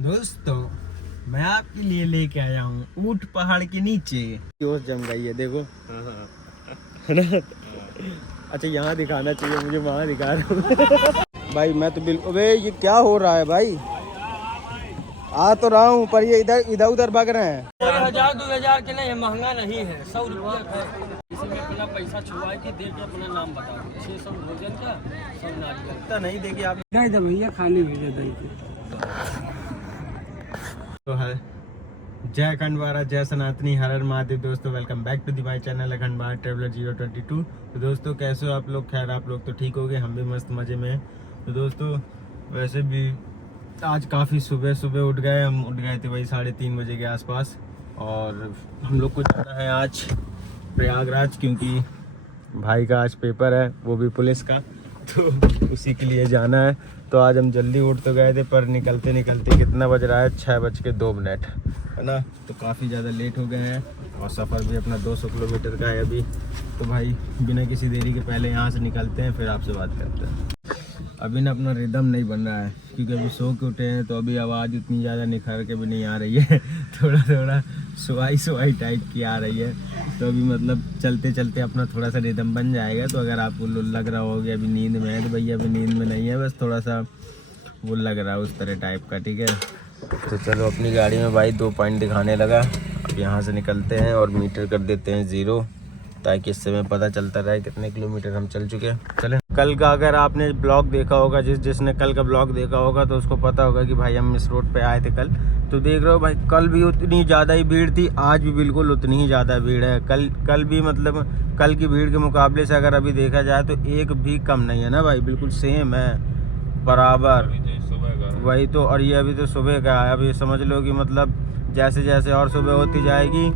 दोस्तों मैं आपके लिए लेके आया हूँ ऊंट पहाड़ के नीचे। जोश जम गई है देखो। है ना? अच्छा यहाँ दिखाना चाहिए मुझे, वहाँ दिखा रहा हूँ। भाई मैं तो बिल्कुल, अबे ये क्या हो रहा है भाई? आ तो रहा हूँ पर ये इधर उधर भाग रहे हैं। 1000-2000 के नहीं, महंगा नहीं है, 100 रुपया है। इसमें अपना पैसा छुआ के दे के अपना नाम बता दो। 600 भोजन का, 100 नारियल का। नहीं देखिए आप भैया खाली भेजा दही के। तो है जय खंडवारा, जय सनातनी, हर हर महादेव। दोस्तों welcome back to the my channel Khandwara traveller 022। तो दोस्तों कैसे हो आप लोग? खैर आप लोग तो ठीक हो गए, हम भी मस्त मज़े में हैं। तो दोस्तों वैसे भी आज काफ़ी सुबह उठ गए। हम उठ गए थे वही 3:30 बजे के आसपास। और हम लोग को जाना है आज प्रयागराज, क्योंकि भाई का आज पेपर है, वो भी पुलिस का, तो उसी के लिए जाना है। तो आज हम जल्दी उठ तो गए थे, पर निकलते निकलते कितना बज रहा है, 6:02 है ना। तो काफ़ी ज़्यादा लेट हो गए हैं और सफ़र भी अपना 200 किलोमीटर का है अभी। तो भाई बिना किसी देरी के पहले यहाँ से निकलते हैं, फिर आपसे बात करते हैं। अभी ना अपना रिदम नहीं बन रहा है, क्योंकि अभी सो के उठे हैं, तो अभी आवाज़ उतनी ज़्यादा निखर के भी नहीं आ रही है। थोड़ा सुवाई टाइप की आ रही है। तो अभी मतलब चलते चलते अपना थोड़ा सा रिदम बन जाएगा। तो अगर आपको लग रहा हो कि अभी नींद में है, तो भैया अभी नींद में नहीं है, बस थोड़ा सा वो लग रहा है उस तरह टाइप का, ठीक है। तो चलो अपनी गाड़ी में भाई 2 पॉइंट दिखाने लगा। अब यहाँ से निकलते हैं और मीटर कर देते हैं 0, ताकि इससे में पता चलता रहे कितने किलोमीटर हम चल चुके हैं। चलें। कल का अगर आपने ब्लॉग देखा होगा, जिसने कल का ब्लॉग देखा होगा, तो उसको पता होगा कि भाई हम इस रोड पे आए थे कल। तो देख रहे हो भाई, कल भी उतनी ज़्यादा ही भीड़ थी, आज भी बिल्कुल उतनी ही ज़्यादा भीड़ है। कल भी मतलब कल की भीड़ के मुकाबले से अगर अभी देखा जाए तो एक भी कम नहीं है ना भाई, बिल्कुल सेम है, बराबर वही तो। और ये अभी तो सुबह का है। अब ये समझ लो कि मतलब जैसे जैसे और सुबह होती जाएगी,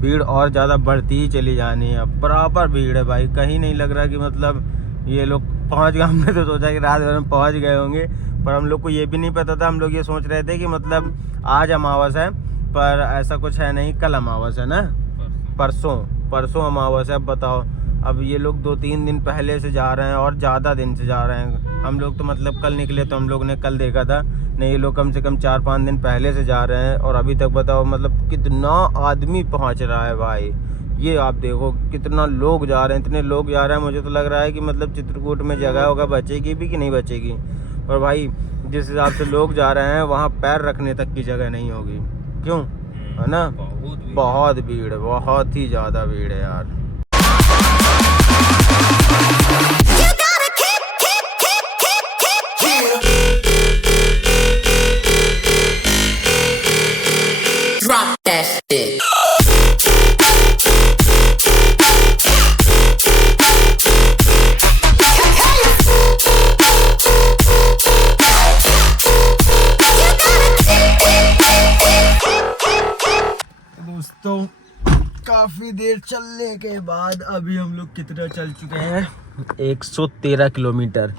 भीड़ और ज़्यादा बढ़ती ही चली जानी है। बराबर भीड़ है भाई, कहीं नहीं लग रहा कि मतलब ये लोग पहुंच गए। हमने तो सोचा कि रात भर में पहुंच गए होंगे, पर हम लोग को ये भी नहीं पता था। हम लोग ये सोच रहे थे कि मतलब आज अमावस है, पर ऐसा कुछ है नहीं, कल अमावस है ना, परसों अमावस है। अब बताओ, अब ये लोग 2-3 दिन पहले से जा रहे हैं और ज़्यादा दिन से जा रहे हैं। हम लोग तो मतलब कल निकले, तो हम लोग ने कल देखा था, नहीं ये लोग कम से कम 4-5 दिन पहले से जा रहे हैं। और अभी तक बताओ मतलब कितना आदमी पहुंच रहा है भाई। ये आप देखो कितना लोग जा रहे हैं, इतने लोग जा रहे हैं। मुझे तो लग रहा है कि मतलब चित्रकूट में जगह होगा बचेगी भी कि नहीं बचेगी। पर भाई जिस हिसाब से लोग जा रहे हैं, वहाँ पैर रखने तक की जगह नहीं होगी। क्यों, है ना? बहुत भीड़ है, बहुत ही ज़्यादा भीड़ है यार। Drop that shit. दोस्तों काफ़ी देर चलने के बाद अभी हम लोग कितना चल चुके हैं, 113 किलोमीटर।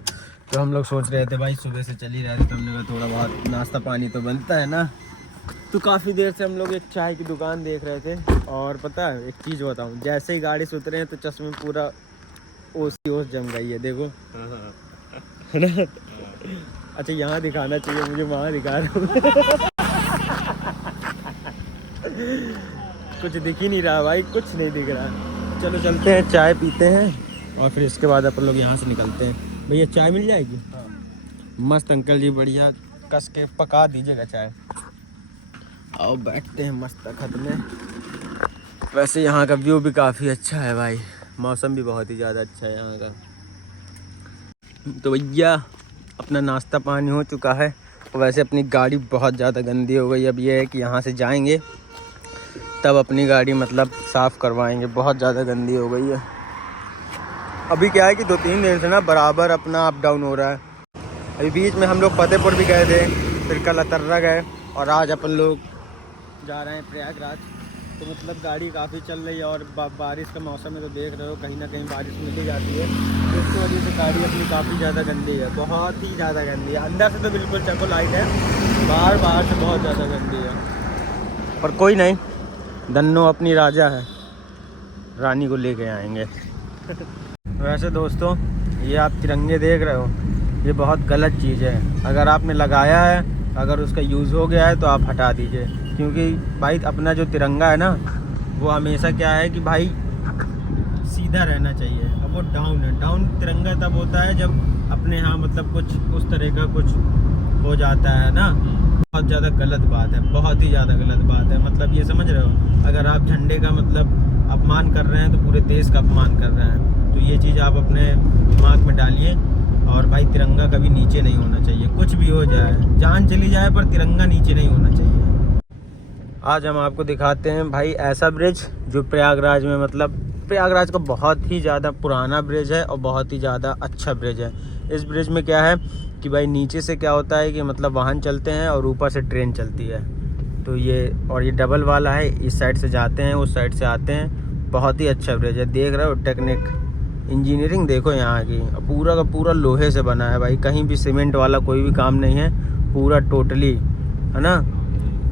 तो हम लोग सोच रहे थे भाई सुबह से चल ही रहे थे, तो हमने कहा थोड़ा बहुत नाश्ता पानी तो बनता है ना। तो काफ़ी देर से हम लोग एक चाय की दुकान देख रहे थे। और पता है एक चीज़ बताऊं, जैसे ही गाड़ी से उतरे हैं तो चश्मे पूरा ओस जम गई है देखो। है ना? अच्छा यहाँ दिखाना चाहिए मुझे, वहाँ दिखा रहा हूँ। कुछ दिख ही नहीं रहा भाई, कुछ नहीं दिख रहा। चलो चलते हैं, चाय पीते हैं और फिर इसके बाद अपन लोग यहाँ से निकलते हैं। भैया चाय मिल जाएगी? मस्त अंकल जी, बढ़िया कस के पका दीजिएगा चाय। आओ बैठते हैं मस्त खत में। वैसे यहाँ का व्यू भी काफ़ी अच्छा है भाई, मौसम भी बहुत ही ज़्यादा अच्छा है यहाँ का। तो भैया अपना नाश्ता पानी हो चुका है। वैसे अपनी गाड़ी बहुत ज़्यादा गंदी हो गई। अब ये है कि यहाँ से जाएंगे तब अपनी गाड़ी मतलब साफ़ करवाएंगे, बहुत ज़्यादा गंदी हो गई है। अभी क्या है कि 2-3 दिन से ना बराबर अपना अप डाउन हो रहा है। अभी बीच में हम लोग फतेहपुर भी गए थे, फिर कल अतर्रा गए, और आज अपन लोग जा रहे हैं प्रयागराज। तो मतलब गाड़ी काफ़ी चल रही है, और बारिश का मौसम है, तो देख रहे हो कहीं ना कहीं बारिश मिल ही जाती है। तो इसकी वजह से गाड़ी अपनी काफ़ी ज़्यादा गंदी है, बहुत ही ज़्यादा गंदी है। अंदर से तो बिल्कुल चको लाइट है, बाहर से बहुत ज़्यादा गंदी है। पर कोई नहीं, दन्नो अपनी राजा है, रानी को लेके आएंगे। वैसे दोस्तों ये आप तिरंगे देख रहे हो, ये बहुत गलत चीज़ है। अगर आपने लगाया है अगर उसका यूज़ हो गया है तो आप हटा दीजिए, क्योंकि भाई अपना जो तिरंगा है ना वो हमेशा क्या है कि भाई सीधा रहना चाहिए। अब वो डाउन है, डाउन तिरंगा तब होता है जब अपने यहाँ मतलब कुछ उस तरह का कुछ हो जाता है ना। बहुत ज़्यादा गलत बात है, बहुत ही ज़्यादा गलत बात है। मतलब ये समझ रहे हो, अगर आप झंडे का मतलब अपमान कर रहे हैं तो पूरे देश का अपमान कर रहे हैं। तो ये चीज़ आप अपने दिमाग में डालिए। और भाई तिरंगा कभी नीचे नहीं होना चाहिए, कुछ भी हो जाए, जान चली जाए पर तिरंगा नीचे नहीं होना चाहिए। आज हम आपको दिखाते हैं भाई ऐसा ब्रिज जो प्रयागराज में, मतलब प्रयागराज का बहुत ही ज़्यादा पुराना ब्रिज है और बहुत ही ज़्यादा अच्छा ब्रिज है। इस ब्रिज में क्या है कि भाई नीचे से क्या होता है कि मतलब वाहन चलते हैं और ऊपर से ट्रेन चलती है। तो ये डबल वाला है, इस साइड से जाते हैं उस साइड से आते हैं। बहुत ही अच्छा ब्रिज है, देख रहे हो टेक्निक, इंजीनियरिंग देखो यहाँ की। पूरा का पूरा लोहे से बना है भाई, कहीं भी सीमेंट वाला कोई भी काम नहीं है, पूरा टोटली है ना।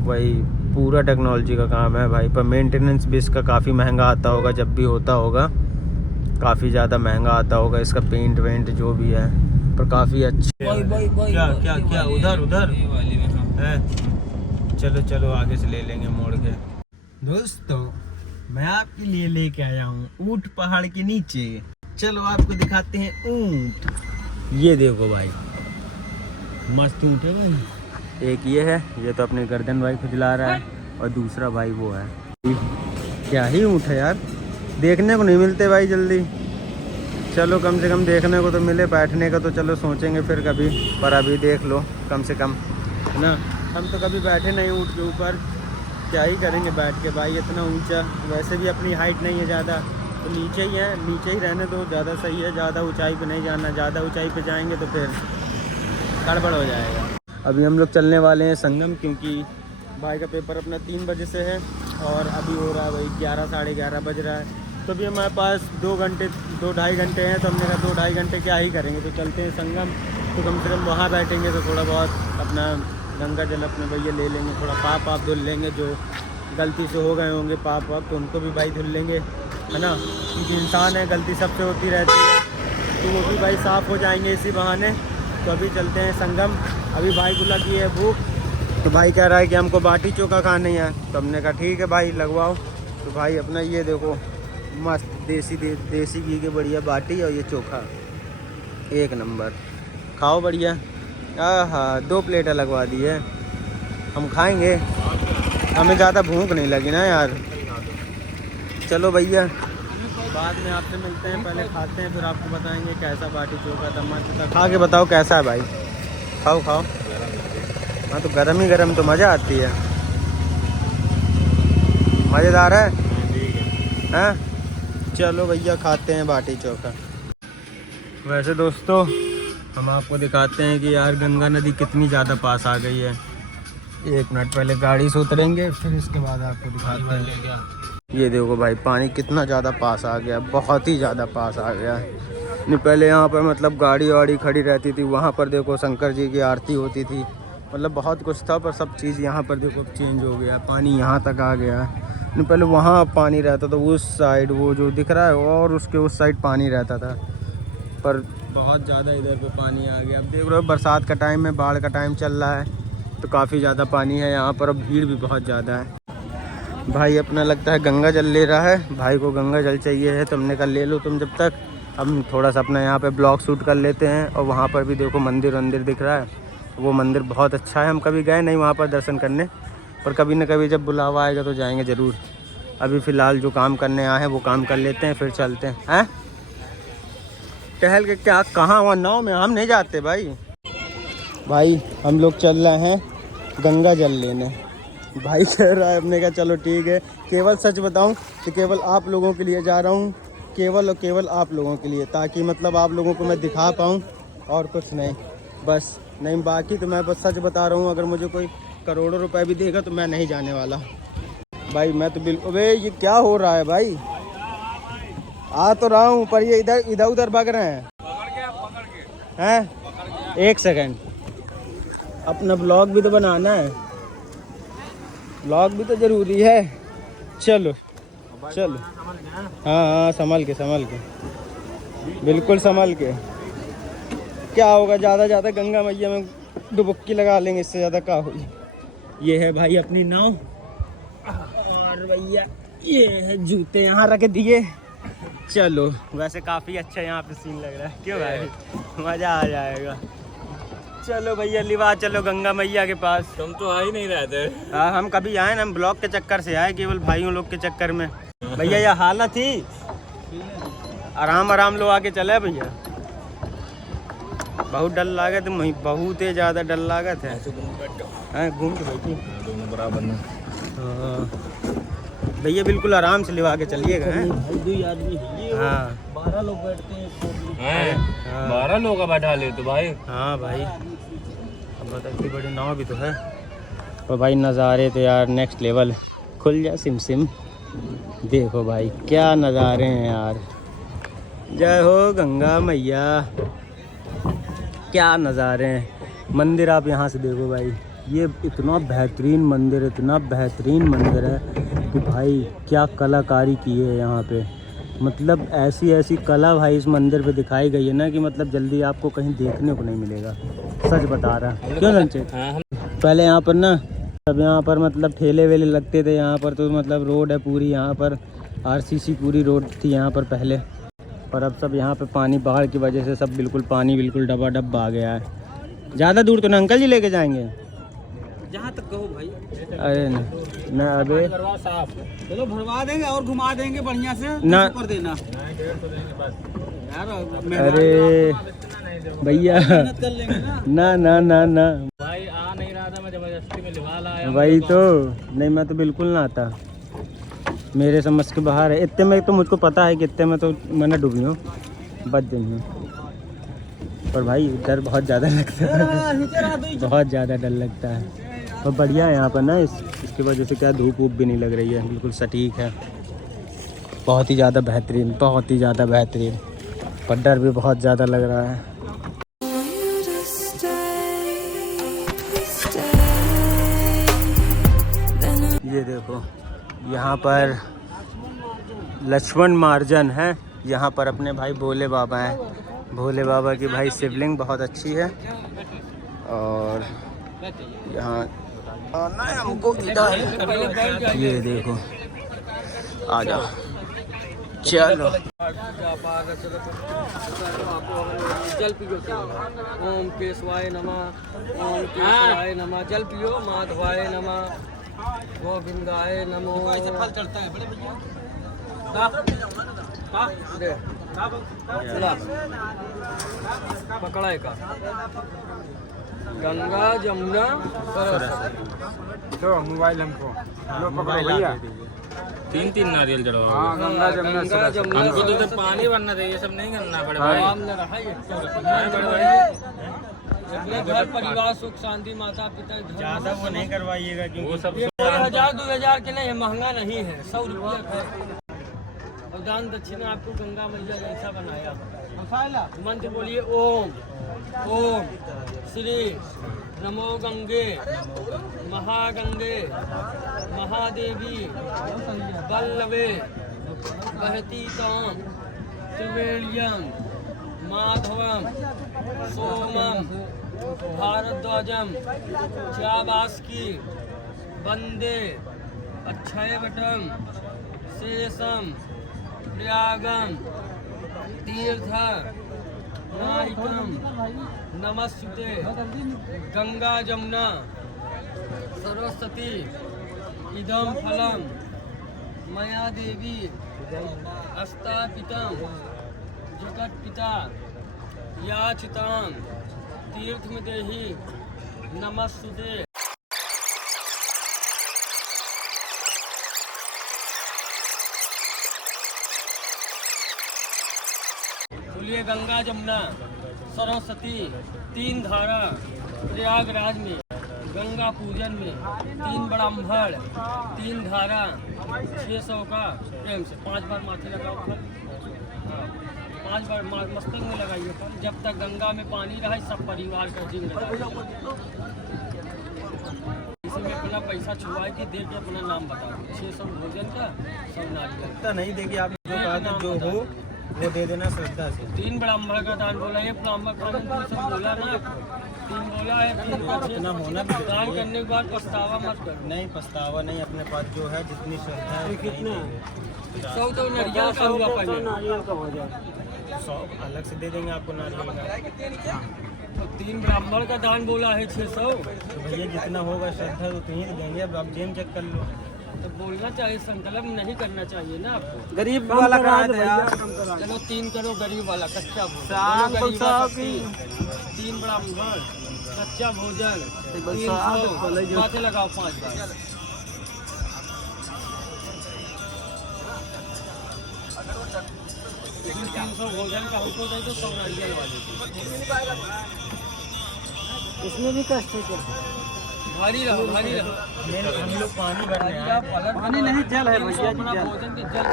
वही पूरा टेक्नोलॉजी का काम है भाई। पर मेंटेनेंस भी इसका काफ़ी महंगा आता होगा, जब भी होता होगा काफ़ी ज़्यादा महंगा आता होगा इसका पेंट वेंट जो भी है, पर काफ़ी अच्छे। क्या क्या क्या उधर उधर है, चलो चलो आगे से ले लेंगे मोड़ के। दोस्तों मैं आपके लिए लेके आया हूँ ऊंट पहाड़ के नीचे। चलो आपको दिखाते हैं ऊंट। ये देखो भाई मस्त ऊंट है भाई। एक ये है, ये तो अपने गर्दन भाई खुजला रहा है, और दूसरा भाई वो है। क्या ही ऊंट है यार, देखने को नहीं मिलते भाई जल्दी। चलो कम से कम देखने को तो मिले, बैठने का तो चलो सोचेंगे फिर कभी, पर अभी देख लो कम से कम, है ना। हम तो कभी बैठे नहीं ऊंट के ऊपर, क्या ही करेंगे बैठ के भाई, इतना ऊंचा। वैसे भी अपनी हाइट नहीं है ज़्यादा, तो नीचे ही है, नीचे ही रहने दो, ज़्यादा सही है। ज़्यादा ऊंचाई पे नहीं जाना, ज़्यादा ऊंचाई पे जाएंगे तो फिर गड़बड़ हो जाएगा। अभी हम लोग चलने वाले हैं संगम, क्योंकि भाई का पेपर अपना 3 बजे से है और अभी हो रहा है भाई 11 साढ़े 11 बज रहा है। तो अभी हमारे पास 2-2.5 घंटे हैं, तो हमने कहा 2-2.5 घंटे क्या ही करेंगे, तो चलते हैं संगम। तो कम से कम वहाँ बैठेंगे तो थोड़ा बहुत अपना गंगा जल अपने भैया ले लेंगे, थोड़ा पाप आप धुल लेंगे, जो गलती से हो गए होंगे पाप वाप तो उनको भी भाई धुल लेंगे, है ना। क्योंकि इंसान है, गलती सबसे होती रहती है, तो वो भी भाई साफ़ हो जाएंगे इसी बहाने। तो अभी चलते हैं संगम। अभी भाई को लगी है भूख, तो भाई कह रहा है कि हमको बाटी चोखा खानी है, तो हमने कहा ठीक है भाई लगवाओ। तो भाई अपना ये देखो मस्त देसी घी के बढ़िया बाटी और ये चोखा एक नंबर, खाओ बढ़िया। हाँ 2 प्लेटें लगवा दी है, हम खाएंगे, हमें ज़्यादा भूख नहीं लगी ना यार। चलो भैया बाद में आपसे मिलते हैं, पहले खाते हैं फिर आपको बताएंगे कैसा बाटी चोखा था। मस्त खा के बताओ कैसा है भाई, खाओ खाओ। हाँ तो गरम ही गरम तो मज़ा आती है, मज़ेदार है। हाँ चलो भैया खाते हैं बाटी चोखा। वैसे दोस्तों हम आपको दिखाते हैं कि यार गंगा नदी कितनी ज़्यादा पास आ गई है। 1 मिनट पहले गाड़ी से उतरेंगे फिर इसके बाद आपको दिखाते हैं। ये देखो भाई पानी कितना ज़्यादा पास आ गया, बहुत ही ज़्यादा पास आ गया। नहीं पहले यहाँ पर मतलब गाड़ी वाड़ी खड़ी रहती थी, वहाँ पर देखो शंकर जी की आरती होती थी, मतलब बहुत कुछ था, पर सब चीज़ यहाँ पर देखो चेंज हो गया, पानी यहाँ तक आ गया। नहीं पहले वहाँ पानी रहता था उस साइड, वो जो दिख रहा है, और उसके उस साइड पानी रहता था, पर बहुत ज़्यादा इधर पे पानी आ गया। अब देख रहे हो बरसात का टाइम है, बाढ़ का टाइम चल रहा है, तो काफ़ी ज़्यादा पानी है यहाँ पर, अब भीड़ भी बहुत ज़्यादा है। भाई अपना लगता है गंगा जल ले रहा है, भाई को गंगा जल चाहिए है, तो हमने कहा ले लो तुम जब तक, हम थोड़ा सा अपना यहाँ पे ब्लॉग शूट कर लेते हैं। और वहाँ पर भी देखो मंदिर दिख रहा है, वो मंदिर बहुत अच्छा है, हम कभी गए नहीं वहाँ पर दर्शन करने, पर कभी न कभी जब बुलावा आएगा तो जाएंगे ज़रूर। अभी फ़िलहाल जो काम करने आए हैं वो काम कर लेते हैं, फिर चलते हैं। टहल के क्या, कहाँ, वहाँ नाव में हम नहीं जाते भाई हम लोग चल रहे हैं गंगा जल लेने। भाई कह रहा है, अपने कहा चलो ठीक है। केवल सच बताऊं तो केवल आप लोगों के लिए जा रहा हूं, केवल और केवल आप लोगों के लिए, ताकि मतलब आप लोगों को मैं दिखा पाऊं, और कुछ नहीं, बस नहीं। बाकी तो मैं बस सच बता रहा हूं, अगर मुझे कोई करोड़ों रुपए भी देगा तो मैं नहीं जाने वाला भाई। मैं तो बिल्कुल, अबे ये क्या हो रहा है भाई, आ तो रहा हूँ पर ये इधर उधर भाग रहे हैं। हैं 1 सेकंड, अपना ब्लॉग भी तो बनाना है, ब्लॉग भी तो ज़रूरी है। चलो चलो, हाँ संभल के बिल्कुल संभल के। क्या होगा, ज़्यादा गंगा मैया में डुबक्की लगा लेंगे, इससे ज़्यादा क्या हुई। ये है भाई अपनी नाव, और भैया ये है जूते यहाँ रख दिए। चलो वैसे काफ़ी अच्छा यहाँ पे सीन लग रहा है, क्यों भाई, मज़ा आ जाएगा। चलो भैया लिवा, चलो गंगा मैया के पास। तुम तो आ ही नहीं रहे थे। हाँ हम कभी आए ना, हम ब्लॉग के चक्कर से आए, केवल भाइयों लोग के चक्कर में। भैया ये हालत थी, आराम आराम लो आके चले भैया। बहुत डर लागत है, बहुत ही ज़्यादा डर लागत है। हाँ घूम के बैठी बराबर में भैया, बिल्कुल आराम से लिवा के चलिएगा। आदमी हाँ 12 लोग बैठते हैं, 12 लोग का बैठा ले तो भाई। हाँ भाई, अब बता इतनी बड़ी नाव भी तो है। और भाई नज़ारे तो यार नेक्स्ट लेवल। खुल जा सिम सिम, देखो भाई क्या नज़ारे हैं यार। जय हो गंगा मैया, क्या नज़ारे हैं। मंदिर आप यहाँ से देखो भाई, ये इतना बेहतरीन मंदिर, इतना बेहतरीन मंदिर है कि भाई क्या कलाकारी की है यहाँ पे। मतलब ऐसी ऐसी कला भाई इस मंदिर पे दिखाई गई है ना कि मतलब जल्दी आपको कहीं देखने को नहीं मिलेगा, सच बता रहा। क्यों संचित? पहले यहाँ पर ना, तब यहाँ पर मतलब ठेले वेले लगते थे यहाँ पर, तो मतलब रोड है पूरी, यहाँ पर आरसीसी पूरी रोड थी यहाँ पर पहले। पर अब सब यहाँ पे पानी, बाढ़ की वजह से सब बिल्कुल पानी बिल्कुल डबाडब आ गया है। ज़्यादा दूर तो ना अंकल जी लेके जाएंगे, जहाँ तक कहो भाई। अरे ना अबे चलो भरवा देंगे और घुमा देंगे बढ़िया से ना कर देना यार। अरे भैया कर लेंगे ना। ना ना ना ना भाई आ नहीं रहा था, मैं जबरदस्ती में लिवा लाया। वही तो नहीं, मैं तो बिल्कुल ना आता, मेरे समझ के बाहर है। इतने में तो मुझको पता है कि इतने में तो मैंने डूबी हूँ, बच गई हूँ। पर भाई डर बहुत ज़्यादा लगता है, बहुत ज़्यादा डर लगता है। और बढ़िया है यहाँ पर ना, इसकी वजह से क्या धूप वूप भी नहीं लग रही है, बिल्कुल सटीक है। बहुत ही ज़्यादा बेहतरीन, बहुत ही ज़्यादा बेहतरीन। पर डर भी बहुत ज़्यादा लग रहा है। ये देखो यहाँ पर लक्ष्मण मार्जन है, यहाँ पर अपने भाई भोले बाबा हैं। भोले बाबा की भाई शिवलिंग बहुत अच्छी है। और यहाँ आना है हमको इधर, ये देखो आ जाओ चलो। जल पियो, ओम केशवाय नमः, ओम केशवाय नमः। जल पियो, माधवाय नमः, गोविंदाय नमो। ऐसे फल चढ़ता है बड़े भैया। पकड़ा का गंगा जमुना सरस्वती। तो मोबाइल हमको लो पकड़ो भैया। 3 नारियल चढ़ाओ। हाँ गंगा जमुना सरस्वती। हमको तो पानी भरना था, ये सब नहीं करना पड़े भाई। अपने घर परिवार सुख शांति, माता पिता ज़्यादा वो नहीं करवाइएगा, क्योंकि वो सब 1000-2000 के नहीं है, महंगा नहीं है, 100 रुपया है। और दान दक्षिणा आपको गंगा मैया जैसा बनाया। मंत्र बोलिए ओम ओम श्री नमो गंगे महागंगे महादेवी वल्लभे बहती ताम त्रिवेणीयम माधवम सोमम भारद्वाजम चाबास्की वंदे अक्षयवटम शेषम प्रयागम तीर्थ नायकम नमस्ते गंगा जमुना सरस्वती इदम फलम मया देवी अस्तापितम जगत पिता याचिताम तीर्थ में देही नमस्ते। बोलिए गंगा जमुना सरस्वती 3 धारा प्रयागराज में गंगा पूजन में 3 ब्राह्मण 3 धारा 600 का प्रेम से 5 बार माथे लगाओ फल। हाँ 5 बार मस्तक में लगाइए फल। जब तक गंगा में पानी रहे सब परिवार का जिम्मेदारी। इसी में अपना पैसा छुआ के दे के अपना नाम बता दो। 600 भोजन का 100 नारियल नहीं देगी आप जो कहा था, जो हो वो दे देना श्रद्धा से। 3 ब्राह्मण का दान बोला, एक ब्राह्मण का सब बोला ना। 3 बोला है इतना होना भी दान करने के बाद पछतावा मत करो। नहीं, पछतावा नहीं, अपने पास जो है जितनी श्रद्धा है कितना 100 तो नारियल का हुआ पहले, 100 अलग से दे देंगे आपको नारियल का। तो 3 ब्राह्मण का दान बोला है 600। तो भैया जितना होगा श्रद्धा उतनी ही देंगे। अब आप जेम चेक कर लो। तो बोलना चाहिए, संकल्प नहीं करना चाहिए ना आपको। गरीब वाला करा दे यार। चलो 3 करो गरीब वाला कच्चा भोजन, शाम बोलो को गरीब वाला 3 ब्राह्मण कच्चा भोजन 300 माथे लगाओ 5 बार। इसमें 300 भोजन का हमको दे दो, 100 नारियल वाले को। इसमें भी कष्ट है क्या? भारी रहो, भारी रहो। हम लोग पानी भरने आए थे। पानी नहीं, जल है भैया, अपना भोजन के जल।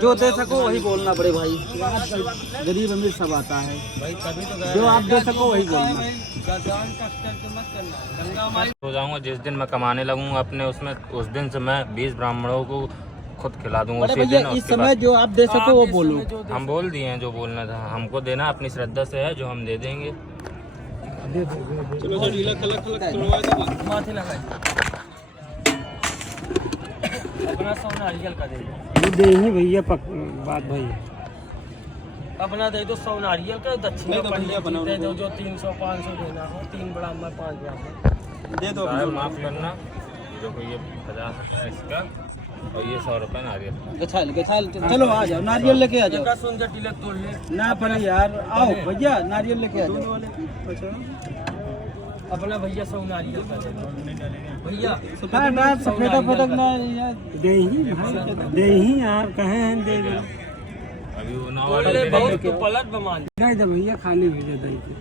जो दे सको वही बोलना बड़े भाई, गरीब अमीर सब आता है, भाई तभी तो जो आप दे सको वही बोलना। दान कष्ट करके मत करना। गंगा माई हो जाऊंगा जिस दिन मैं कमाने लगूंगा अपने उसमें, उस दिन से मैं 20 ब्राह्मणों को खुद खिला दूंगा बड़े उसी भैया दिन। इस उसके समय बाद जो आप दे सको वो इस बोलो। समय जो दे- हम बोल दिए हैं जो बोलना था, हमको देना अपनी श्रद्धा से है जो हम दे देंगे। माथे लगाइए। अपना 100 नारियल का दे दो, वो दे ही भैया बात भाई। अपना दे दो 100 नारियल का, दक्षिणा पंडित दे दो जो 300 500 देना हो। 3 ब्राह्मण 5 ब्राह्मण दे दो। साहब माफ करना, जो कोई ये 50 है इसका और ये 100 रुपये नारियल। गछाल गछाल चलो आ जाओ, नारियल लेके आ जाओ। का सुंदर तिलक तोड़ ले। ना पड़े यार, आओ भैया नारियल लेके आ जाओ। अपना भैया 100 नारियल का दे दो भैया। सफेदा फटक ना यार, दे ही यार, कहे हैं दे दो। अभी वो नाव बोल ले बहुत तो पलट बमान। भैया खाली भेजा दही के।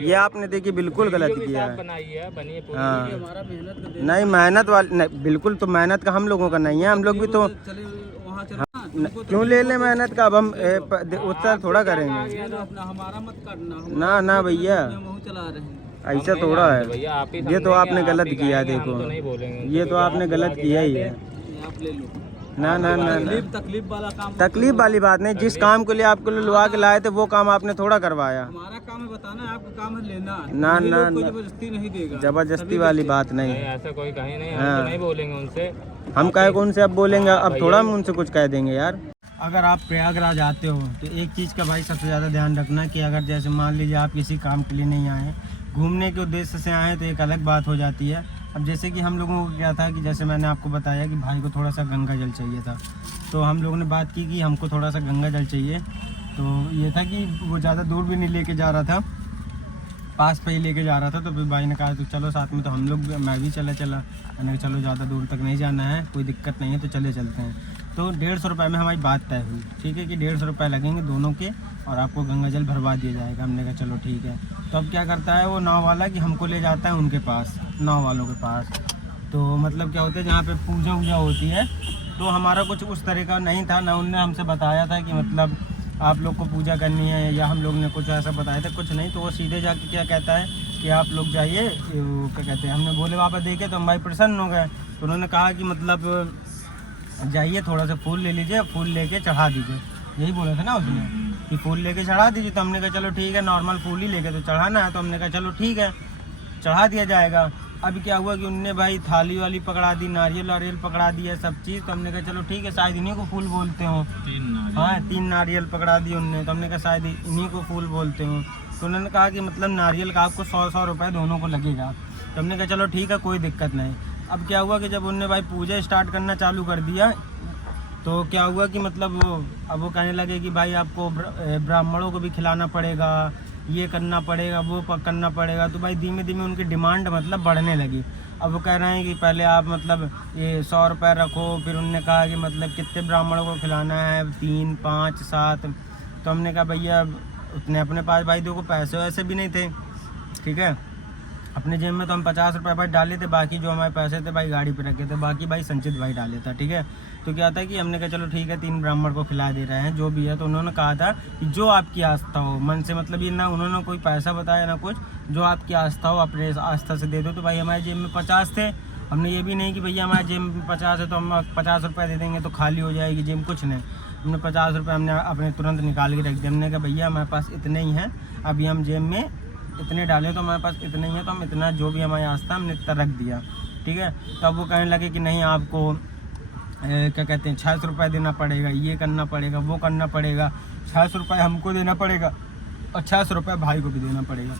ये आपने देखिए बिल्कुल गलत किया है। बनाई है, बनी पूरी। हाँ नहीं, मेहनत वाली नहीं, बिल्कुल तो मेहनत का हम लोगों का नहीं है। हम लोग भी तो क्यों ले ले मेहनत का। अब हम उत्तर थोड़ा करेंगे। हमारा मत करना, ना ना भैया, चला रहे हैं। ऐसा थोड़ा है। भैया आप ही ये तो आपने गलत किया। हम देखो तो नहीं बोलेंगे। ये तो आपने गलत किया ही है। आप ले लो। ना ना ना ना, तकलीफ वाला काम, तकलीफ वाली बात नहीं। जिस काम के लिए आपको लुआ के लाए थे वो काम आपने थोड़ा करवाया। हमारा काम है बताना, आपका काम है लेना। ना ये ना लोग कोई ना, जबरदस्ती नहीं देगा। जबरदस्ती वाली बात नहीं। नहीं ऐसा कोई कहीं नहीं, हम हाँ। तो नहीं बोलेंगे उनसे। हम कहे को उनसे अब बोलेंगे, अब थोड़ा हम उनसे कुछ कह देंगे यार। अगर आप प्रयागराज आते हो तो एक चीज़ का भाई सबसे ज़्यादा ध्यान रखना कि अगर जैसे मान लीजिए आप किसी काम के लिए नहीं आए, घूमने के उद्देश्य से आए तो एक अलग बात हो जाती है। अब जैसे कि हम लोगों को क्या था कि जैसे मैंने आपको बताया कि भाई को थोड़ा सा गंगा जल चाहिए था, तो हम लोगों ने बात की कि हमको थोड़ा सा गंगा जल चाहिए। तो ये था कि वो ज़्यादा दूर भी नहीं लेके जा रहा था, पास पे ही लेके जा रहा था। तो फिर भाई ने कहा तो चलो साथ में, तो हम लोग मैं भी चला मैंने कहा चलो ज़्यादा दूर तक नहीं जाना है, कोई दिक्कत नहीं है, तो चलते हैं। तो 150 रुपये में हमारी बात तय हुई, ठीक है कि 150 रुपये लगेंगे दोनों के और आपको गंगा जल भरवा दिया जाएगा। हमने कहा चलो ठीक है। तो अब क्या करता है वो नाव वाला कि हमको ले जाता है उनके पास, नाव वालों के पास। तो मतलब क्या होता है जहाँ पे पूजा वूजा होती है, तो हमारा कुछ उस तरह का नहीं था ना। उनने हमसे बताया था कि मतलब आप लोग को पूजा करनी है, या हम लोग ने कुछ ऐसा बताया था, कुछ नहीं। तो वो सीधे जाके क्या कहता है कि आप लोग जाइए, क्या कहते हैं, हमने भोले बाबा देखे तो हम भाई प्रसन्न हो गए। तो उन्होंने कहा कि मतलब जाइए थोड़ा सा फूल ले लीजिए, फूल लेके चढ़ा दीजिए, यही बोला था ना उसने कि फूल लेके चढ़ा दीजिए। तो हमने कहा चलो ठीक है, नॉर्मल फूल ही लेके तो चढ़ाना है। तो हमने कहा चलो ठीक है, चढ़ा दिया जाएगा। अब क्या हुआ कि उनने भाई थाली वाली पकड़ा दी, नारियल वारियल पकड़ा दिया, सब चीज़। तो हमने कहा चलो ठीक है, शायद इन्हीं को फूल बोलते हो। हाँ 3 नारियल पकड़ा दिए उनने। तो हमने कहा शायद इन्हीं को फूल बोलते हो। तो उन्होंने कहा कि मतलब नारियल का आपको 100 रुपये दोनों को लगेगा। तो हमने कहा चलो ठीक है, कोई दिक्कत नहीं। अब क्या हुआ कि जब उनने भाई पूजा स्टार्ट करना चालू कर दिया, तो क्या हुआ कि मतलब अब वो कहने लगे कि भाई आपको ब्राह्मणों को भी खिलाना पड़ेगा, ये करना पड़ेगा, वो करना पड़ेगा। तो भाई धीमे धीमे उनकी डिमांड मतलब बढ़ने लगी। अब वो कह रहे हैं कि पहले आप मतलब ये 100 रुपये रखो। फिर उनने कहा कि मतलब कितने ब्राह्मणों को खिलाना है, 3 5 7। तो हमने कहा भैया उतने अपने पास भाई देखो पैसे वैसे भी नहीं थे, ठीक है। अपने जेब में तो हम 50 रुपये भाई डाले थे, बाकी जो हमारे पैसे थे भाई गाड़ी पे रखे थे, बाकी भाई संचित भाई डाले था, ठीक है। तो क्या था कि हमने कहा चलो ठीक है 3 ब्राह्मण को खिला दे रहे हैं जो भी है। तो उन्होंने कहा था कि जो आपकी आस्था हो मन से, मतलब ये ना उन्होंने कोई पैसा बताया ना कुछ, जो आपकी आस्था हो अपने आस्था से दे दो। तो भाई हमारे जेब में 50 थे हमने ये भी नहीं कि भैया हमारे जेब में 50 है तो हम 50 रुपये दे देंगे तो खाली हो जाएगी जेब, कुछ नहीं। हमने 50 रुपये हमने अपने तुरंत निकाल के रख दिया। हमने कहा भैया हमारे पास इतने ही हैं, अभी हम जेब में इतने डालें तो हमारे पास इतने ही है, तो हम इतना जो भी हमारे आस्था हमने इतना रख दिया, ठीक है। तो अब वो कहने लगे कि नहीं आपको क्या कहते हैं 600 रुपये देना पड़ेगा, ये करना पड़ेगा, वो करना पड़ेगा, 600 रुपये हमको देना पड़ेगा और 600 रुपये भाई को भी देना पड़ेगा।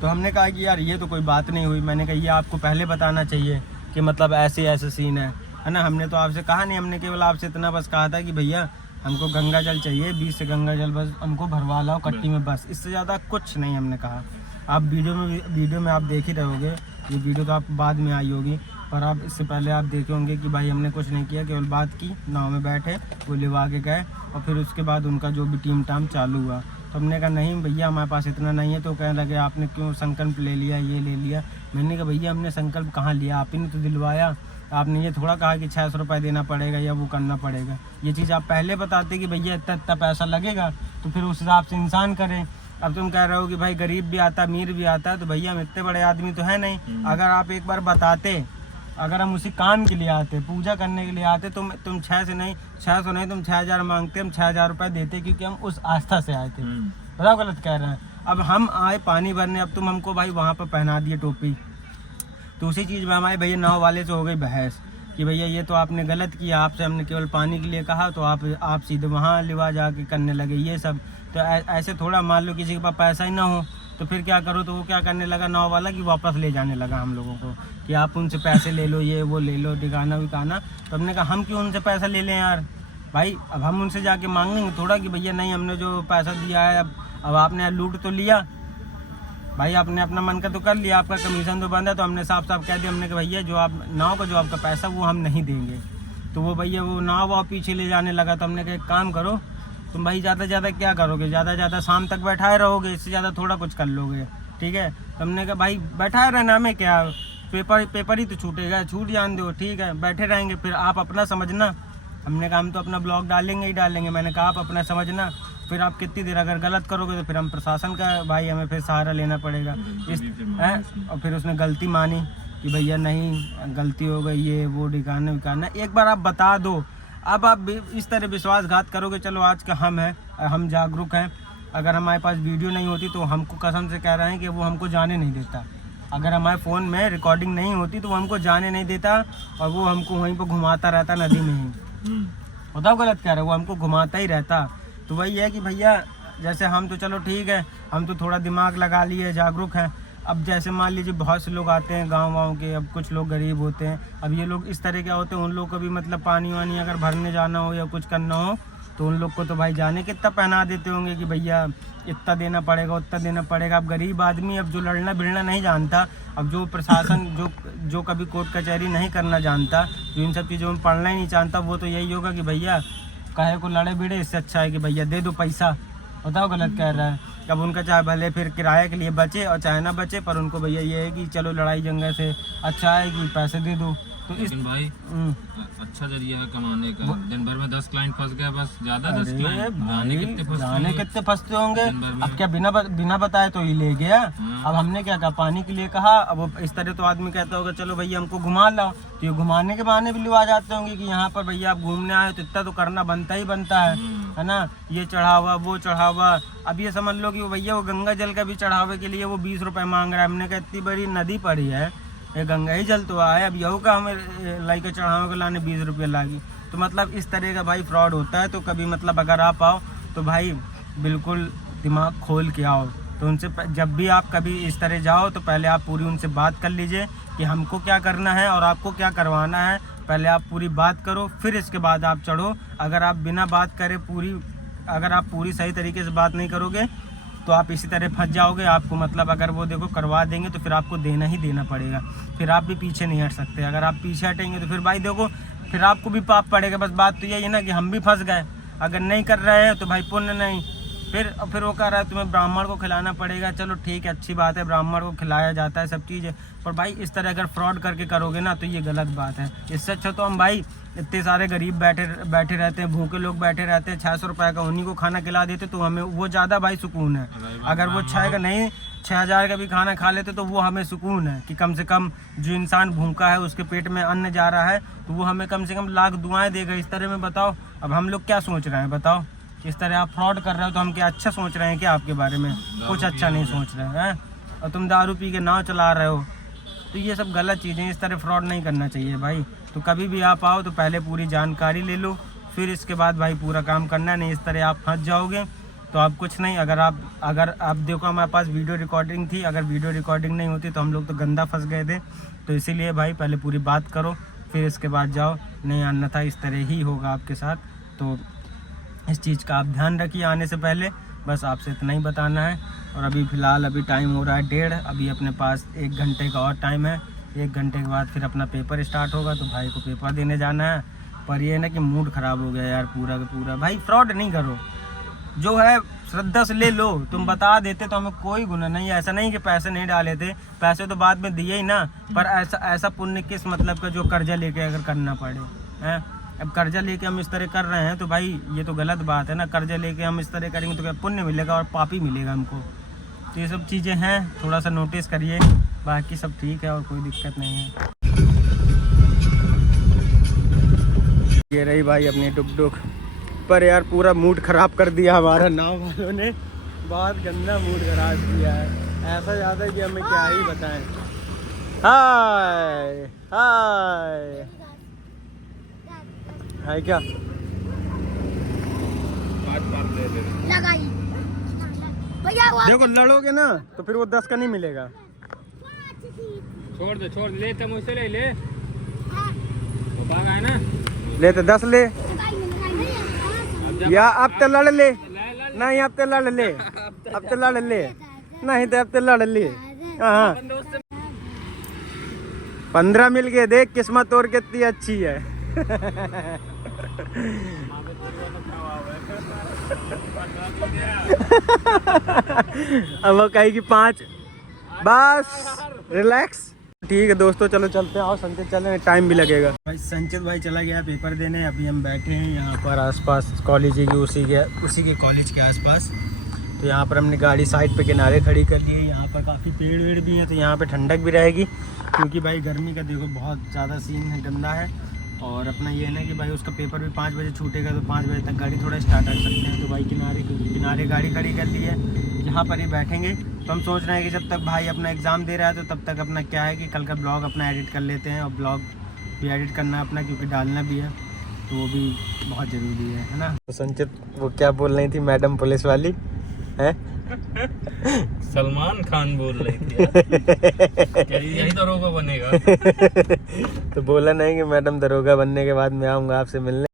तो हमने कहा कि यार ये तो कोई बात नहीं हुई। मैंने कहा ये आपको पहले बताना चाहिए कि मतलब ऐसे ऐसे सीन है ना। हमने तो आपसे कहा नहीं, हमने केवल आपसे इतना बस कहा था कि भैया हमको गंगा जल चाहिए, 20 से गंगा जल बस हमको भरवा लाओ कट्टी में, बस इससे ज़्यादा कुछ नहीं हमने कहा। आप वीडियो में आप देख ही रहोगे, ये वीडियो तो आप बाद में आई होगी, पर आप इससे पहले आप देखे होंगे कि भाई हमने कुछ नहीं किया, केवल बात की, नाव में बैठे, वो लिवा के गए और फिर उसके बाद उनका जो भी टीम टाम चालू हुआ। तो हमने कहा नहीं भैया हमारे पास इतना नहीं है। तो कहने लगे आपने क्यों संकल्प ले लिया, ये ले लिया। मैंने कहा भैया हमने संकल्प कहाँ लिया, आप ही ने तो दिलवाया। आपने ये थोड़ा कहा कि 600 रुपये देना पड़ेगा या वो करना पड़ेगा। ये चीज़ आप पहले बताते कि भैया इतना इतना पैसा लगेगा तो फिर उस हिसाब से इंसान करें। अब तुम कह रहे हो कि भाई गरीब भी आता अमीर भी आता है, तो भैया हम इतने बड़े आदमी तो है नहीं। अगर आप एक बार बताते, अगर हम उसी काम के लिए आते, पूजा करने के लिए आते, तुम 600 नहीं तुम 6000 मांगते, हम 6000 रुपये देते, क्योंकि हम उस आस्था से आए थे। बताओ गलत कह रहे हैं। अब हम आए पानी भरने, अब तुम हमको भाई वहाँ पर पहना दिए टोपी। तो उसी चीज़ में हमारे भैया नाव वाले से हो गई बहस कि भैया ये तो आपने गलत किया, आपसे हमने केवल पानी के लिए कहा, तो आप सीधे वहाँ लिवा जाके करने लगे ये सब। तो ऐसे थोड़ा मान लो किसी के पास पैसा ही ना हो तो फिर क्या करो। तो वो क्या करने लगा नाव वाला कि वापस ले जाने लगा हम लोगों को कि आप उनसे पैसे ले लो, ये वो ले लो, ठिकाना विकाना। तो हमने कहा हम क्यों उनसे पैसा ले लें यार भाई। अब हम उनसे जाके मांगेंगे थोड़ा कि भैया नहीं हमने जो पैसा दिया है अब आपने लूट तो लिया भाई, आपने अपना मन का तो कर लिया, आपका कमीशन तो बंद है। तो हमने साफ साफ कह दिया, हमने कहा भैया जो आप नाव का जो आपका पैसा वो हम नहीं देंगे। तो वो भैया वो नाव आप पीछे ले जाने लगा। तो हमने कहा एक काम करो तुम भाई, ज़्यादा से ज़्यादा क्या करोगे, ज़्यादा से ज़्यादा शाम तक बैठाए रहोगे, इससे ज़्यादा थोड़ा कुछ कर लोगे, ठीक है। तो हमने कहा भाई बैठाए रहना में क्या, पेपर ही तो छूटेगा, छूट जान दो, ठीक है बैठे रहेंगे, फिर आप अपना समझना। हमने कहा हम तो अपना ब्लॉग डालेंगे ही डालेंगे। मैंने कहा आप अपना समझना, फिर आप कितनी देर अगर गलत करोगे तो फिर हम प्रशासन का भाई हमें फिर सहारा लेना पड़ेगा इस है। और फिर उसने गलती मानी कि भैया नहीं गलती हो गई, ये वो ठिकाना विकाना। एक बार आप बता दो, अब आप इस तरह विश्वासघात करोगे। चलो आज का हम जागरूक हैं। अगर हमारे पास वीडियो नहीं होती तो हमको कसम से कह रहे हैं कि वो हमको जाने नहीं देता। अगर हमारे फ़ोन में रिकॉर्डिंग नहीं होती तो वो हमको जाने नहीं देता और वो हमको वहीं पर घुमाता रहता नदी में ही। बताओ गलत कह रहे, वो हमको घुमाता ही रहता। तो वही है कि भैया जैसे हम तो चलो ठीक है, हम तो थोड़ा दिमाग लगा लिए, जागरूक हैं। अब जैसे मान लीजिए बहुत से लोग आते हैं गाँव के, अब कुछ लोग गरीब होते हैं। अब ये लोग इस तरह के होते हैं, उन लोग को भी मतलब पानी वानी अगर भरने जाना हो या कुछ करना हो तो उन लोग को तो भाई जाने कितना पहना देते होंगे कि भैया इतना देना पड़ेगा उतना देना पड़ेगा। अब गरीब आदमी, अब जो लड़ना भिड़ना नहीं जानता, अब जो प्रशासन जो कभी कोर्ट कचहरी नहीं करना जानता, जो इन सब चीज़ों में पढ़ना ही नहीं जानता, वो तो यही होगा कि भैया काहे को लड़े भिड़े, इससे अच्छा है कि भैया दे दो पैसा। बताओ गलत कह रहा है। अब उनका चाहे भले फिर किराए के लिए बचे और चाहे ना बचे, पर उनको भैया ये है कि चलो लड़ाई जंगे से अच्छा है कि पैसे दे दो। तो लेकिन भाई अच्छा जरिया है कमाने का। दिन भर में 10 क्लाइंट फंस गया, बस ज्यादा 10 क्लाइंट जाने कितने फंसते होंगे। अब क्या बिना बताए तो ही ले गया। अब हमने क्या कहा, पानी के लिए कहा। अब वो इस तरह तो आदमी कहता होगा चलो भैया हमको घुमा लाओ, तो ये घुमाने के बहाने भी आ जाते होंगे कि यहाँ पर भैया आप घूमने आए तो इतना तो करना बनता ही बनता है ना। ये चढ़ावा वो चढ़ावा। अब ये समझ लो कि वो भैया वो गंगा जल का भी चढ़ावे के लिए वो 20 रुपये मांग रहा है। हमने कहा इतनी बड़ी नदी पड़ी है, ये गंगा ही जल तो आए, अब यहू का हमें लाई के चढ़ावे को लाने 20 रुपये लागी। तो मतलब इस तरह का भाई फ्रॉड होता है। तो कभी मतलब अगर आप आओ तो भाई बिल्कुल दिमाग खोल के आओ। तो उनसे जब भी आप कभी इस तरह जाओ तो पहले आप पूरी उनसे बात कर लीजिए कि हमको क्या करना है और आपको क्या करवाना है। पहले आप पूरी बात करो, फिर इसके बाद आप चढ़ो। अगर आप बिना बात करे अगर आप पूरी सही तरीके से बात नहीं करोगे तो आप इसी तरह फंस जाओगे। आपको मतलब अगर वो देखो करवा देंगे तो फिर आपको देना ही देना पड़ेगा, फिर आप भी पीछे नहीं हट सकते। अगर आप पीछे हटेंगे तो फिर भाई देखो फिर आपको भी पाप पड़ेगा। बस बात तो यही है ना कि हम भी फंस गए। अगर नहीं कर रहे हैं तो भाई पुण्य नहीं। फिर वो कह रहा है तुम्हें ब्राह्मण को खिलाना पड़ेगा। चलो ठीक है, अच्छी बात है, ब्राह्मण को खिलाया जाता है सब चीज़, पर भाई इस तरह अगर फ्रॉड करके करोगे ना तो ये गलत बात है। इससे अच्छा तो हम भाई इतने सारे गरीब बैठे रहते हैं, भूखे लोग बैठे रहते हैं, 600 रुपये का उन्हीं को खाना खिला देते तो हमें वो ज़्यादा भाई सुकून है। अगर वो 6 का नहीं 6,000 का भी खाना खा लेते तो वो हमें सुकून है कि कम से कम जो इंसान भूखा है उसके पेट में अन्न जा रहा है, तो वो हमें कम से कम लाख दुआएं देगा। इस तरह में बताओ अब हम लोग क्या सोच रहे हैं, बताओ इस तरह आप फ्रॉड कर रहे हो तो हम क्या अच्छा सोच रहे हैं क्या आपके बारे में? कुछ अच्छा नहीं सोच रहे हैं। और तुम दारू पी के नाव चला रहे हो, तो ये सब गलत चीज़ें, इस तरह फ्रॉड नहीं करना चाहिए भाई। तो कभी भी आप आओ तो पहले पूरी जानकारी ले लो, फिर इसके बाद भाई पूरा काम करना, नहीं इस तरह आप फंस जाओगे तो आप कुछ नहीं। अगर आप देखो हमारे पास वीडियो रिकॉर्डिंग थी, अगर वीडियो रिकॉर्डिंग नहीं होती तो हम लोग तो गंदा फंस गए थे। तो इसीलिए भाई पहले पूरी बात करो फिर इसके बाद जाओ, नहीं अन्यथा इस तरह ही होगा आपके साथ। तो इस चीज़ का आप ध्यान रखिए आने से पहले, बस आपसे इतना ही बताना है। और अभी फ़िलहाल अभी टाइम हो रहा है 1:30, अभी अपने पास 1 घंटे का और टाइम है। 1 घंटे के बाद फिर अपना पेपर स्टार्ट होगा, तो भाई को पेपर देने जाना है। पर ये ना कि मूड ख़राब हो गया यार पूरा का पूरा। भाई फ्रॉड नहीं करो, जो है श्रद्धा से ले लो। तुम बता देते तो हमें कोई गुनाह नहीं है, ऐसा नहीं कि पैसे नहीं डाले थे, पैसे तो बाद में दिए ही ना। पर ऐसा पुण्य किस मतलब का जो कर्जा लेके अगर करना पड़े हैं। अब कर्जा लेके हम इस तरह कर रहे हैं तो भाई ये तो गलत बात है ना। कर्जा लेके हम इस तरह करेंगे तो क्या पुण्य मिलेगा और पाप ही मिलेगा हमको। तो ये सब चीज़ें हैं, थोड़ा सा नोटिस करिए, बाकी सब ठीक है और कोई दिक्कत नहीं है। ये रही भाई अपनी टुक, पर यार पूरा मूड ख़राब कर दिया हमारा नाव वालों ने, बहुत गंदा मूड ख़राब किया है। ऐसा ज़्यादा कि हमें क्या ही बताएं। हाय हाय है क्या लगाई भैया देखो, लड़ोगे ना तो फिर वो 10 का नहीं मिलेगा। छोड़ दे ले, तुम उससे ले तो भाग आए ना, ले तो 10 ले, या अब तो लड़ ले, नहीं अब तो लड़ ले, अब तो लड़ ले, नहीं तो अब तो लड़ ले। हाँ 15 मिल गए, देख किस्मत और कितनी अच्छी है। अब वो कहेगी 5, बस रिलैक्स। ठीक है दोस्तों, चलो चलते हैं। आओ संचित चलें, टाइम भी लगेगा। भाई संचित भाई चला गया पेपर देने, अभी हम बैठे हैं यहाँ पर आसपास कॉलेज की, उसी के कॉलेज के आसपास। तो यहाँ पर हमने गाड़ी साइड पे किनारे खड़ी कर ली है। यहाँ पर काफ़ी पेड़ वेड़ भी हैं, तो यहाँ पे ठंडक भी रहेगी, क्योंकि भाई गर्मी का देखो बहुत ज़्यादा सीन है, गंदा है। और अपना ये है ना कि भाई उसका पेपर भी 5 बजे छूटेगा, तो 5 बजे तक गाड़ी थोड़ा स्टार्ट कर सकते हैं। तो भाई किनारे गाड़ी खड़ी कर ली है, यहाँ पर ही बैठेंगे। तो हम सोच रहे हैं कि जब तक भाई अपना एग्ज़ाम दे रहा है तो तब तक अपना क्या है कि कल का ब्लॉग अपना एडिट कर लेते हैं, और ब्लॉग भी एडिट करना है अपना, क्योंकि डालना भी है, तो वो भी बहुत ज़रूरी है ना। तो संचित वो क्या बोल रही थी मैडम पुलिस वाली है? सलमान खान बोल रही थी यही दरोगा बनेगा। तो बोला नहीं कि मैडम दरोगा बनने के बाद मैं आऊँगा आपसे मिलने।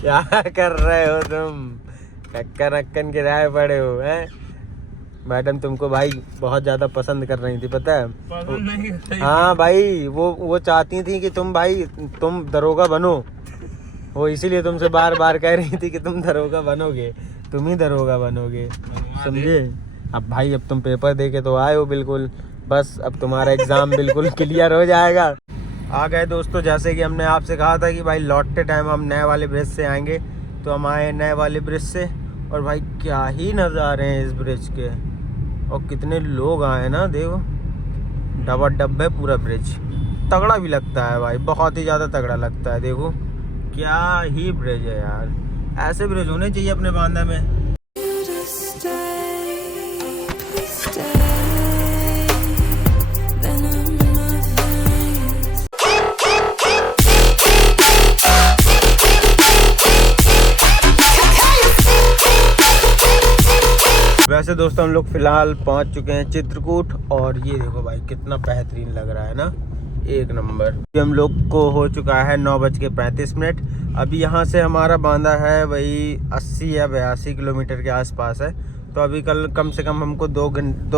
क्या कर रहे हो तुम, कक्कन के राय पड़े हो हैं? मैडम तुमको भाई बहुत ज़्यादा पसंद कर रही थी, पता है? पसंद नहीं। हाँ भाई, वो चाहती थी कि तुम दरोगा बनो। वो इसीलिए तुमसे बार बार कह रही थी कि तुम दरोगा बनोगे, तुम ही दरोगा बनोगे, समझे? अब भाई अब तुम पेपर दे के तो आए हो बिल्कुल, बस अब तुम्हारा एग्ज़ाम बिल्कुल क्लियर हो जाएगा। आ गए दोस्तों, जैसे कि हमने आपसे कहा था कि भाई लौटते टाइम हम नए वाले ब्रिज से आएंगे, तो हम आए नए वाले ब्रिज से। और भाई क्या ही नज़ारे हैं इस ब्रिज के, और कितने लोग आए ना, देखो डब है पूरा ब्रिज। तगड़ा भी लगता है भाई, बहुत ही ज़्यादा तगड़ा लगता है। देखो क्या ही ब्रिज है यार, ऐसे ब्रिज होने चाहिए अपने बांदा में। वैसे दोस्तों हम लोग फिलहाल पहुंच चुके हैं चित्रकूट, और ये देखो भाई कितना बेहतरीन लग रहा है ना, एक नंबर। हम लोग को हो चुका है 9:35। अभी यहाँ से हमारा बांदा है वही 80 या 82 किलोमीटर के आसपास है। तो अभी कल कम से कम हमको 2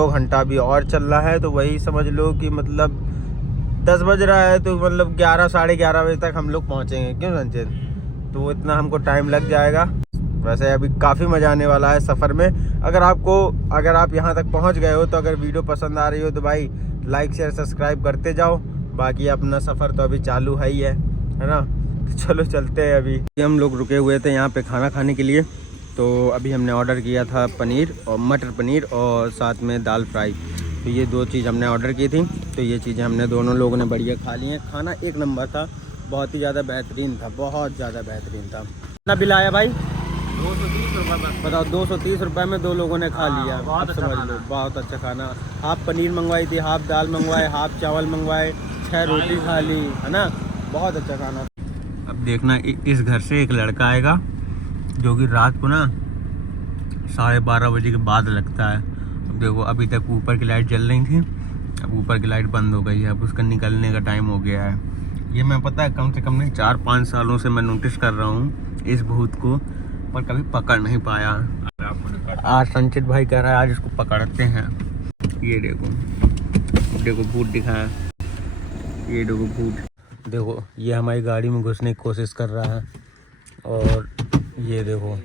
घंटा अभी और चलना है। तो वही समझ लो कि मतलब 10 बज रहा है, तो मतलब 11 साढ़े 11 बजे तक हम लोग पहुँचेंगे, क्यों संचित? तो वो इतना हमको टाइम लग जाएगा। वैसे अभी काफ़ी मज़ा आने वाला है सफ़र में। अगर आप यहाँ तक पहुँच गए हो, तो अगर वीडियो पसंद आ रही हो तो भाई लाइक शेयर सब्सक्राइब करते जाओ। बाकी अपना सफ़र तो अभी चालू है ना। तो चलो चलते हैं। अभी हम लोग रुके हुए थे यहाँ पे खाना खाने के लिए। तो अभी हमने ऑर्डर किया था पनीर और मटर पनीर, और साथ में दाल फ्राई। तो ये 2 चीज़ हमने ऑर्डर की थी, तो ये चीज़ें हमने दोनों लोगों ने बढ़िया खा ली हैं। खाना एक नंबर था, बहुत ही ज़्यादा बेहतरीन था, बहुत ज़्यादा बेहतरीन था। कितना बिल आया भाई? 230 रुपये। बताओ, 230 रुपये में 2 लोगों ने खा लिया। बहुत अब अच्छा समझ लो, बहुत अच्छा खाना। हाफ पनीर मंगवाई थी, हाफ दाल मंगवाए, हाफ चावल मंगवाए, 6 रोटी खा ली, है ना। बहुत अच्छा खाना। अब देखना, इस घर से एक लड़का आएगा जो कि रात को ना 12:30 बजे के बाद लगता है। अब देखो, अभी तक ऊपर की लाइट जल रही थी, अब ऊपर की लाइट बंद हो गई है, अब उसका निकलने का टाइम हो गया है। ये मैं पता है कम से कम नहीं 4-5 सालों से मैं नोटिस कर रहा हूँ इस भूत को, पर कभी पकड़ नहीं पाया। आज संचित भाई कह रहा है आज इसको पकड़ते हैं। ये देखो भूत दिखाया, ये देखो भूत। देखो ये हमारी गाड़ी में घुसने की कोशिश कर रहा है, और ये देखो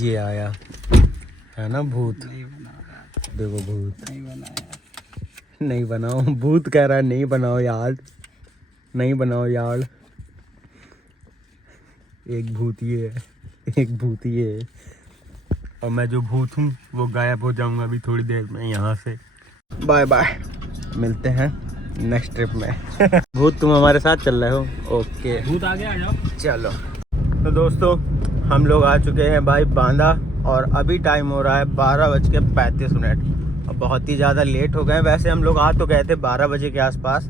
ये आया है ना भूत। देखो भूत नहीं बनाओ, भूत कह रहा है नहीं बनाओ यार, नहीं बनाओ यार। एक भूत ये है, एक भूत ये है, और मैं जो भूत हूँ वो गायब हो जाऊंगा अभी थोड़ी देर में यहाँ से। बाय बाय, मिलते हैं नेक्स्ट ट्रिप में। भूत तुम हमारे साथ चल रहे हो? ओके भूत आ गया, आ जाओ। चलो। तो दोस्तों हम लोग आ चुके हैं भाई बांदा, और अभी टाइम हो रहा है 12:35। और बहुत ही ज़्यादा लेट हो गए। वैसे हम लोग आ तो गए थे 12 बजे के आसपास,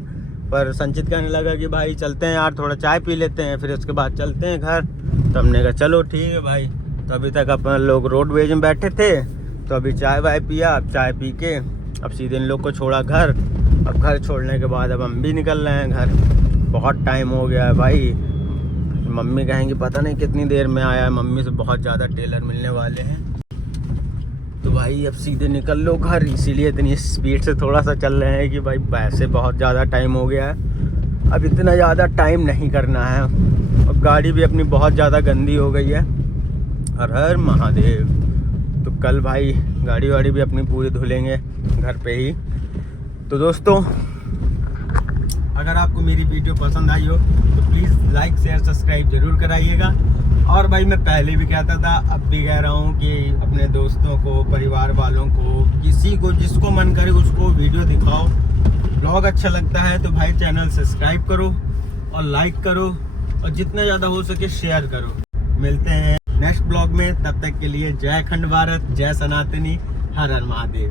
पर संचित कहने लगा कि भाई चलते हैं यार, थोड़ा चाय पी लेते हैं, फिर उसके बाद चलते हैं घर। तो हमने कहा चलो ठीक है भाई। तो अभी तक अपन लोग रोडवेज में बैठे थे, तो अभी चाय वाय पिया। अब चाय पी के अब सीधे इन लोग को छोड़ा घर। अब घर छोड़ने के बाद अब हम भी निकल रहे हैं घर। बहुत टाइम हो गया है भाई। मम्मी कहेंगी पता नहीं कितनी देर में आया है, मम्मी से बहुत ज़्यादा टेलर मिलने वाले हैं। तो भाई अब सीधे निकल लो घर, इसीलिए इतनी स्पीड से थोड़ा सा चल रहे हैं कि भाई वैसे बहुत ज़्यादा टाइम हो गया है, अब इतना ज़्यादा टाइम नहीं करना है। और गाड़ी भी अपनी बहुत ज़्यादा गंदी हो गई है। हर हर महादेव। तो कल भाई गाड़ी वाड़ी भी अपनी पूरी धुलेंगे घर पे ही। तो दोस्तों अगर आपको मेरी वीडियो पसंद आई हो तो प्लीज़ लाइक शेयर सब्सक्राइब ज़रूर कराइएगा। और भाई मैं पहले भी कहता था, अब भी कह रहा हूँ कि अपने दोस्तों को, परिवार वालों को, किसी को जिसको मन करे उसको वीडियो दिखाओ। ब्लॉग अच्छा लगता है तो भाई चैनल सब्सक्राइब करो और लाइक करो, और जितना ज़्यादा हो सके शेयर करो। मिलते हैं नेक्स्ट ब्लॉग में, तब तक के लिए जय खंड भारत, जय सनातनी, हर हर महादेव।